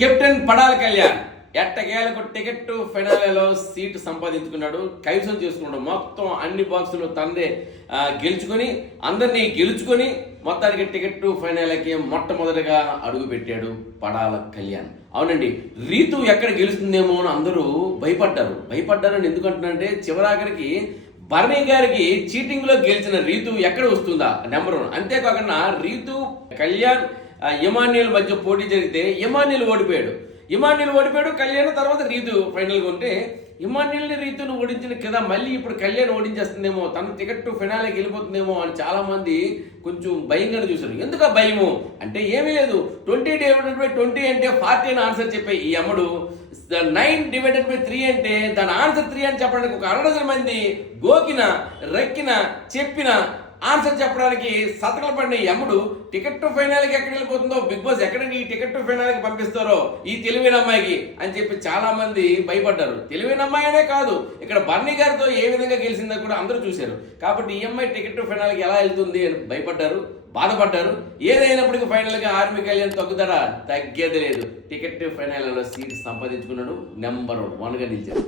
Captain Padala Kalyan ఎట్టకేలకు ticket ఫైనల్లో seat సంపాదించుకున్నాడు. కైవసం చేసుకున్నాడు. మొత్తం అన్ని బాక్సులు తందే గెలుచుకొని అందరినీ గెలుచుకొని మొత్తానికి టికెట్ ఫైనల్కి మొట్టమొదటిగా అడుగుపెట్టాడు పడాల కళ్యాణ్. అవునండి రీతు ఎక్కడ గెలుస్తుందేమో అని అందరూ భయపడ్డారు. భయపడ్డారని ఎందుకంటున్నారంటే చివరాఖరికి భరణి గారికి చీటింగ్లో గెలిచిన రీతు ఎక్కడ వస్తుందా? నెంబర్ వన్ అంతేకాకుండా రీతు కళ్యాణ్ ఇమాన్యుల్ మధ్య పోటీ జరిగితే ఇమాన్యుల్ ఓడిపోయాడు. ఇమాన్యుల్ ఓడిపోయాడు కళ్యాణ్ తర్వాత రీతు ఫైనల్గా ఉంటే ఇమాన్యుల్ని రీతును ఓడించిన కదా మళ్ళీ ఇప్పుడు కళ్యాణ్ ఓడించేస్తుందేమో తన టికెట్ ఫినాలేకి వెళ్ళిపోతుందేమో అని చాలామంది కొంచెం భయంగా చూశారు. ఎందుకు ఆ భయము? అంటే ఏమీ లేదు. ట్వంటీ డివైడెడ్ బై ట్వంటీ అంటే ఫార్టీ అని ఆన్సర్ చెప్పే ఈ అమ్ముడు నైన్ డివైడెడ్ బై త్రీ అంటే దాని ఆన్సర్ త్రీ అని చెప్పడానికి ఒక అరడజన మంది గోకిన రెక్కిన చెప్పిన ఆన్సర్ చెప్పడానికి సతకలు పడిన యముడు టికెట్ టు ఫైనల్కి ఎక్కడ వెళ్ళిపోతుందో బిగ్ బాస్ ఎక్కడికి ఈ టికెట్ ఫైనల్కి పంపిస్తారో ఈ తెలివైన అమ్మాయికి అని చెప్పి చాలా మంది భయపడ్డారు. తెలివైన అమ్మాయినే కాదు ఇక్కడ బర్నీ గారితో ఏ విధంగా గెలిచిందో కూడా అందరూ చూశారు. కాబట్టి ఈ అమ్మాయి టికెట్ ఫైనల్కి ఎలా వెళ్తుంది అని భయపడ్డారు బాధపడ్డారు. ఏదైనప్పటికీ ఫైనల్గా ఆర్మీ కళ్యాణ్ తగ్గుతారా తగ్గేది లేదు. టికెట్ ఫైనల్లో సీట్ సంపాదించుకున్నాడు నెంబర్ వన్గా నిలిచాడు.